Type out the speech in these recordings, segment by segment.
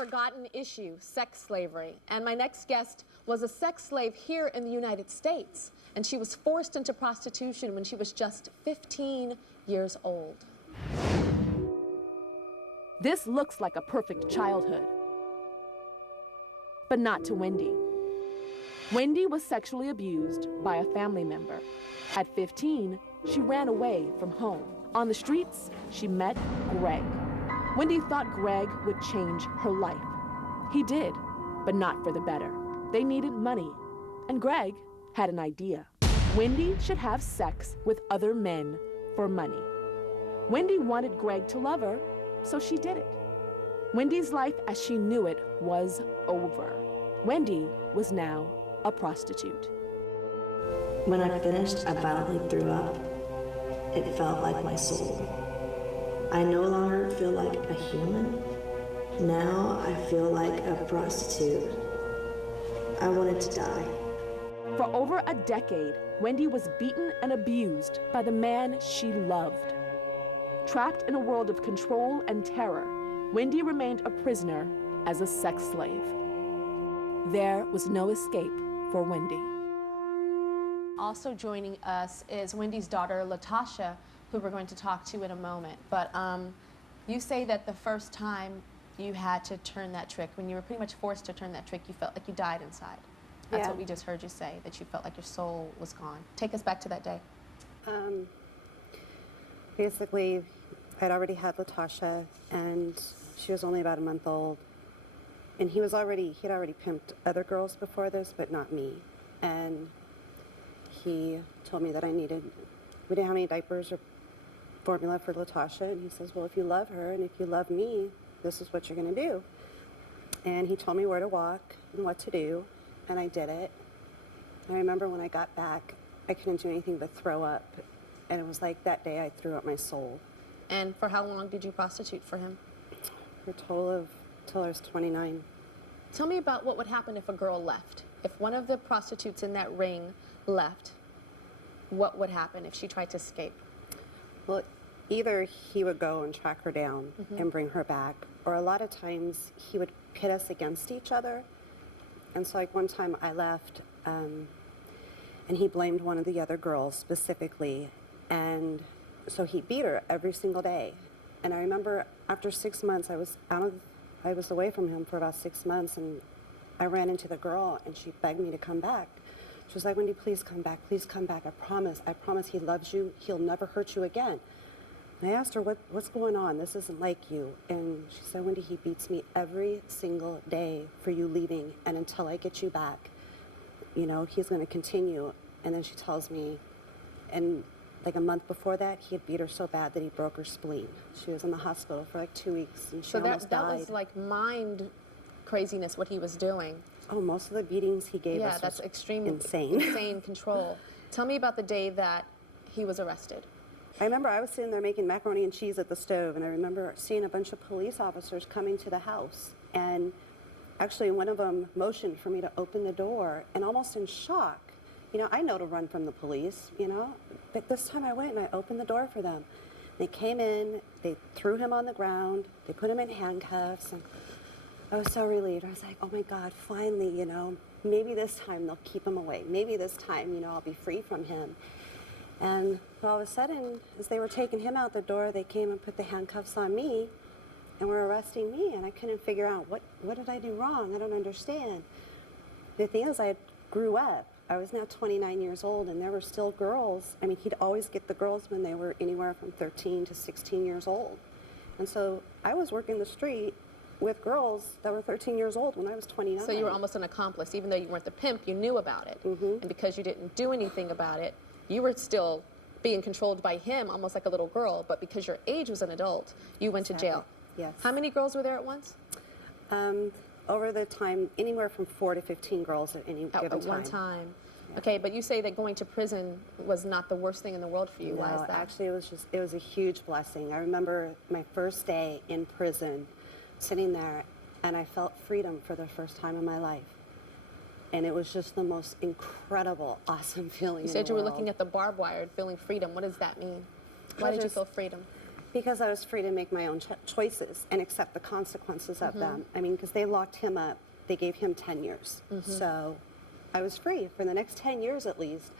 forgotten issue, sex slavery. And my next guest was a sex slave here in the United States, and she was forced into prostitution when she was just 15 years old. This looks like a perfect childhood, but not to Wendy. Wendy was sexually abused by a family member. At 15, she ran away from home. On the streets, she met Greg. Wendy thought Greg would change her life. He did, but not for the better. They needed money, and Greg had an idea. Wendy should have sex with other men for money. Wendy wanted Greg to love her, so she did it. Wendy's life as she knew it was over. Wendy was now a prostitute. When I finished, I violently threw up. It felt like my soul. I no longer feel like a human. Now I feel like a prostitute. I wanted to die. For over a decade, Wendy was beaten and abused by the man she loved. Trapped in a world of control and terror, Wendy remained a prisoner as a sex slave. There was no escape for Wendy. Also joining us is Wendy's daughter, Latasha, who we're going to talk to in a moment. But you say that the first time you had to turn that trick, when you were pretty much forced to turn that trick, you felt like you died inside. That's what we just heard you say, that you felt like your soul was gone. Take us back to that day. Basically, I'd already had Latasha, and she was only about a month old. And he'd already pimped other girls before this, but not me. And he told me that we didn't have any diapers or formula for Latasha, and he says, well, if you love her and if you love me, this is what you're gonna do. And he told me where to walk and what to do, and I did it. And I remember when I got back, I couldn't do anything but throw up, and it was like that day I threw up my soul. And for how long did you prostitute for him? For a total of, till I was 29. Tell me about what would happen if a girl left. If one of the prostitutes in that ring left, what would happen if she tried to escape? Well, either he would go and track her down and bring her back, or a lot of times he would pit us against each other. And so like one time I left, and he blamed one of the other girls specifically, and so he beat her every single day. And I remember after 6 months, I was away from him for about 6 months, and I ran into the girl, and she begged me to come back. She was like, Wendy, please come back, I promise he loves you, he'll never hurt you again. And I asked her, what's going on? This isn't like you. And she said, Wendy, he beats me every single day for you leaving, and until I get you back, you know, he's gonna continue. And then she tells me, and like a month before that, he had beat her so bad that he broke her spleen. She was in the hospital for like 2 weeks, and she almost died. So that was like mind craziness, what he was doing. Oh, most of the beatings he gave us that's extreme, insane. Insane control. Tell me about the day that he was arrested. I remember I was sitting there making macaroni and cheese at the stove, and I remember seeing a bunch of police officers coming to the house. And actually, one of them motioned for me to open the door, and almost in shock. You know, I know to run from the police, you know, but this time I went and I opened the door for them. They came in, they threw him on the ground, they put him in handcuffs, and I was so relieved. I was like, oh my God, finally, you know, maybe this time they'll keep him away. Maybe this time, you know, I'll be free from him. And all of a sudden, as they were taking him out the door, they came and put the handcuffs on me and were arresting me, and I couldn't figure out what did I do wrong? I don't understand. The thing is, I grew up. I was now 29 years old, and there were still girls. I mean, he'd always get the girls when they were anywhere from 13 to 16 years old. And so I was working the street with girls that were 13 years old when I was 29. So you were almost an accomplice. Even though you weren't the pimp, you knew about it. And because you didn't do anything about it, you were still being controlled by him, almost like a little girl. But because your age was an adult, you went to jail. Yes. How many girls were there at once? Over the time, anywhere from 4 to 15 girls at any given time. At one time. Yeah. Okay, but you say that going to prison was not the worst thing in the world for you. No, why is that? Actually, it was a huge blessing. I remember my first day in prison, sitting there, and I felt freedom for the first time in my life. And it was just the most incredible, awesome feeling. You said you were looking at the barbed wire and feeling freedom. What does that mean? Why did you feel freedom? Because I was free to make my own choices and accept the consequences of them. I mean, because they locked him up, they gave him 10 years. So I was free for the next 10 years at least.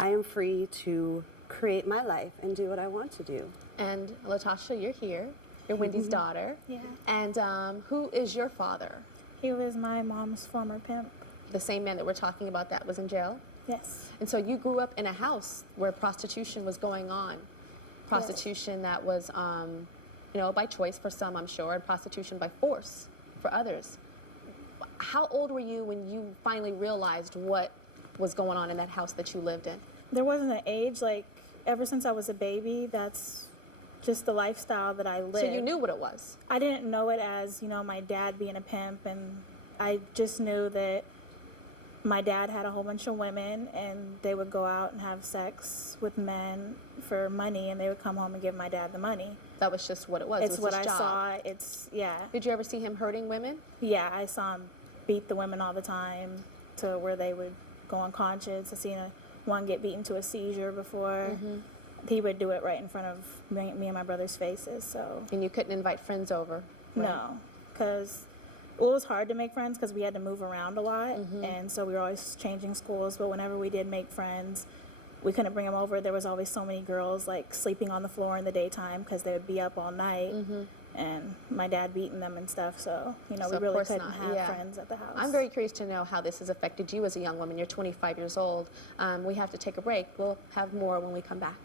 I am free to create my life and do what I want to do. And Latasha, you're here. You're Wendy's daughter. Yeah. And who is your father? He was my mom's former pimp. The same man that we're talking about that was in jail? Yes. And so you grew up in a house where prostitution was going on. Prostitution that was, you know, by choice for some, I'm sure, and prostitution by force for others. How old were you when you finally realized what was going on in that house that you lived in? There wasn't an age, like, ever since I was a baby, that's just the lifestyle that I lived. So you knew what it was? I didn't know it as, you know, my dad being a pimp, and I just knew that my dad had a whole bunch of women, and they would go out and have sex with men for money, and they would come home and give my dad the money. That was just what it was? It's it was what his I job. saw. It's, yeah. Did you ever see him hurting women? Yeah, I saw him beat the women all the time to where they would go unconscious. I seen one get beaten to a seizure before. He would do it right in front of me and my brother's faces. So. And you couldn't invite friends over? Right? No, because it was hard to make friends because we had to move around a lot, and so we were always changing schools. But whenever we did make friends, we couldn't bring them over. There was always so many girls like sleeping on the floor in the daytime because they would be up all night, and my dad beating them and stuff. So you know, So we of really course couldn't not. have Yeah. friends at the house. I'm very curious to know how this has affected you as a young woman. You're 25 years old. We have to take a break. We'll have more when we come back.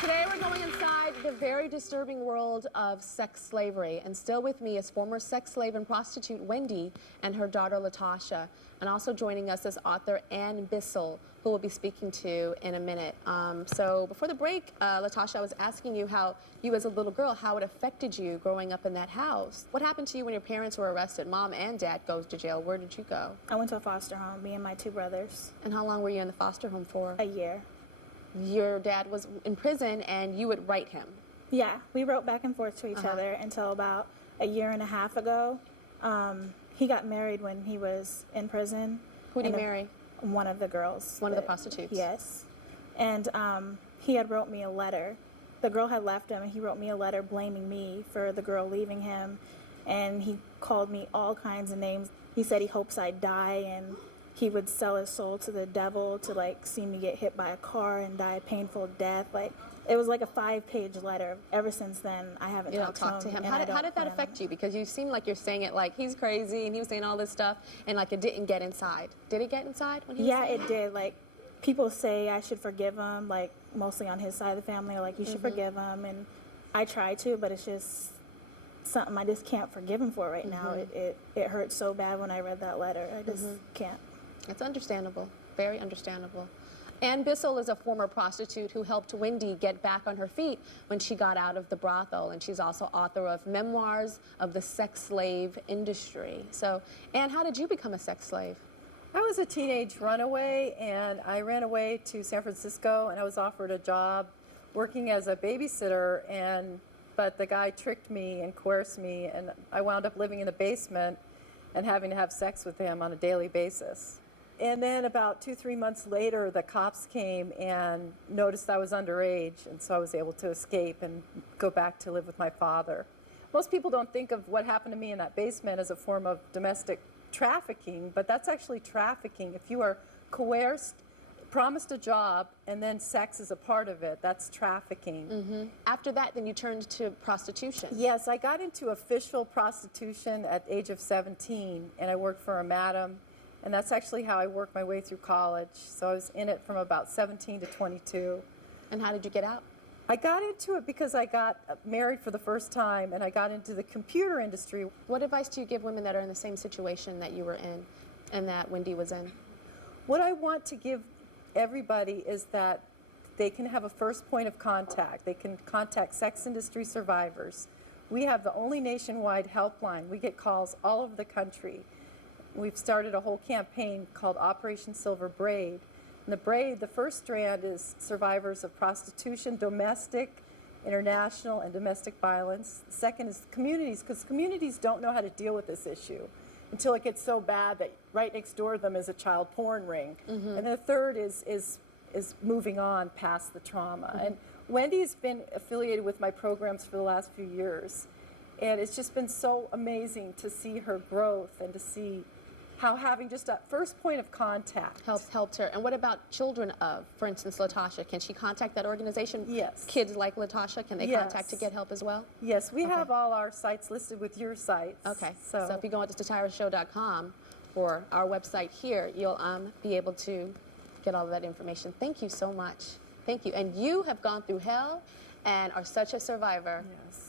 Today we're going inside the very disturbing world of sex slavery. And still with me is former sex slave and prostitute Wendy and her daughter Latasha. And also joining us is author Ann Bissell, who we'll be speaking to in a minute. So before the break, Latasha, I was asking you how you as a little girl, how it affected you growing up in that house. What happened to you when your parents were arrested? Mom and dad goes to jail. Where did you go? I went to a foster home, me and my two brothers. And how long were you in the foster home for? A year. Your dad was in prison and you would write him. Yeah, we wrote back and forth to each other until about a year and a half ago. He got married when he was in prison. Who did he marry? One of the girls. One of the prostitutes? Yes. And he had wrote me a letter. The girl had left him, and he wrote me a letter blaming me for the girl leaving him. And he called me all kinds of names. He said he hopes I die, and he would sell his soul to the devil to, like, see me get hit by a car and die a painful death. Like, it was like a 5-page letter. Ever since then, I haven't talked to him. How did that affect you? Because you seem like you're saying it like he's crazy and he was saying all this stuff and like it didn't get inside. Did it get inside when he was Yeah, saying it did. Like, people say I should forgive him, like, mostly on his side of the family, like, you should forgive him. And I try to, but it's just something I just can't forgive him for right now. It hurt so bad when I read that letter. I just can't. It's understandable. Very understandable. Ann Bissell is a former prostitute who helped Wendy get back on her feet when she got out of the brothel, and she's also author of Memoirs of the Sex Slave Industry. So, Ann, how did you become a sex slave? I was a teenage runaway, and I ran away to San Francisco, and I was offered a job working as a babysitter, but the guy tricked me and coerced me, and I wound up living in the basement and having to have sex with him on a daily basis. And then about 2-3 months later, the cops came and noticed I was underage, and so I was able to escape and go back to live with my father. Most people don't think of what happened to me in that basement as a form of domestic trafficking, but that's actually trafficking. If you are coerced, promised a job, and then sex is a part of it, that's trafficking. After that, then you turned to prostitution. Yes, I got into official prostitution at the age of 17, and I worked for a madam. And that's actually how I worked my way through college. So I was in it from about 17 to 22. And how did you get out? I got into it because I got married for the first time, and I got into the computer industry. What advice do you give women that are in the same situation that you were in and that Wendy was in? What I want to give everybody is that they can have a first point of contact. They can contact sex industry survivors. We have the only nationwide helpline. We get calls all over the country. We've started a whole campaign called Operation Silver Braid. And the braid, the first strand is survivors of prostitution, domestic, international, and domestic violence. The second is communities, because communities don't know how to deal with this issue. until it gets so bad that right next door to them is a child porn ring. And the third is moving on past the trauma. And Wendy's been affiliated with my programs for the last few years. And it's just been so amazing to see her growth and to see how having just a first point of contact helped her. And what about children of, for instance, Latasha? Can she contact that organization? Yes. Kids like Latasha, can they contact to get help as well? Yes, we have all our sites listed with your sites. Okay, so if you go onto tyrashow.com or our website here, you'll be able to get all of that information. Thank you so much. Thank you. And you have gone through hell and are such a survivor. Yes.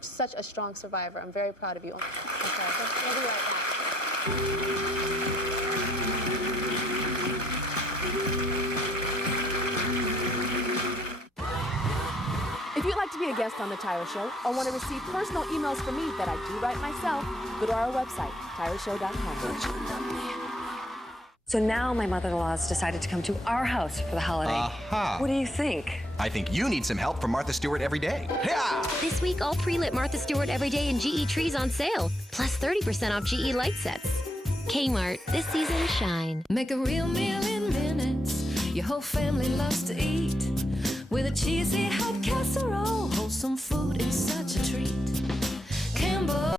Such a strong survivor. I'm very proud of you. Okay, we'll be right back. If you'd like to be a guest on The Tyra Show or want to receive personal emails from me that I do write myself, go to our website, tyrashow.com. So now my mother-in-law has decided to come to our house for the holiday. Aha. What do you think? I think you need some help from Martha Stewart every day. Yeah! This week, all pre-lit Martha Stewart Everyday and GE trees on sale, plus 30% off GE light sets. Kmart, this season shine. Make a real meal in minutes. Your whole family loves to eat. With a cheesy hot casserole, wholesome food is such a treat. Campbell.